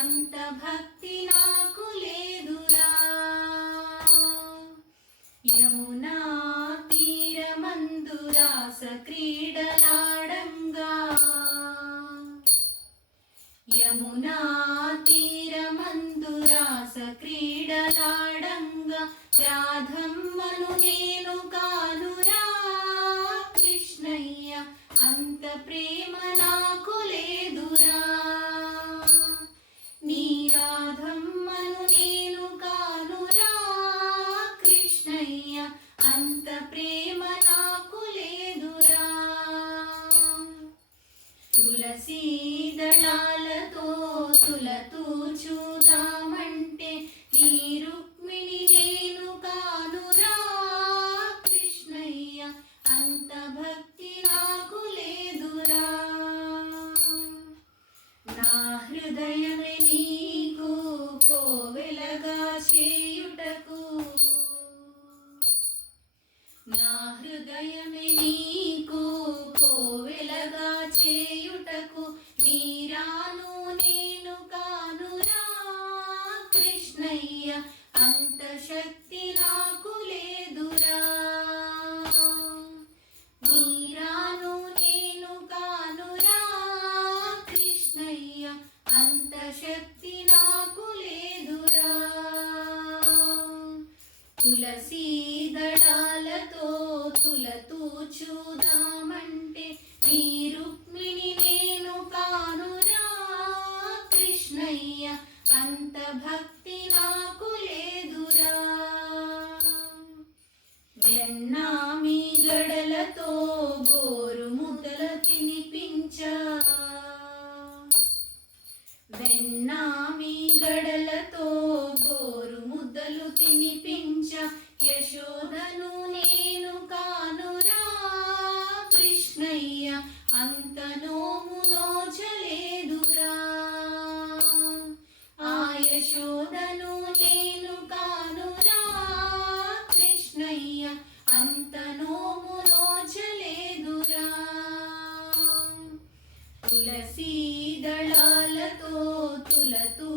అంత భక్తి నాకు లేదురా. యమునా తీరమందురాస క్రీడలాడంగా యమునా తీరమందురాస క్రీడలాడంగా రాధమ్మను నేను కా రుక్మిణి నేను కానురా. కృష్ణయ్య అంత భక్తి నాకు లేదురా. నా హృదయమే నీకు కోవెలగా చేయుటకు. నా హృదయమే నీ శక్తి నాకు లేదురా. నీరాను నేను కానురా. కృష్ణయ్య అంత శక్తి నాకు లేదురా. తులసీ దళాలతో తులతూ చూదామంటే నీ తులసీ దళాలతో తులతూ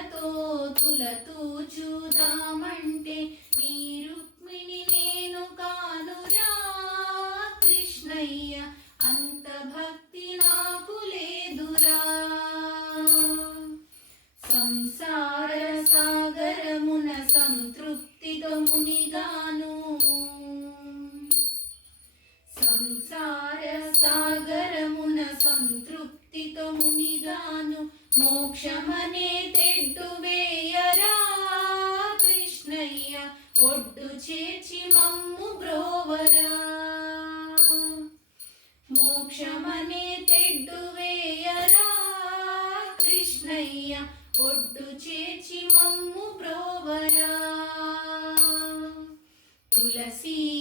తులతో తులతో చేర్చి మమ్ము బ్రోవరా. మోక్షమనే తెడ్డు వేయరా. కృష్ణయ్య ఒడ్డు చేర్చి మమ్ము బ్రోవరా. తులసీ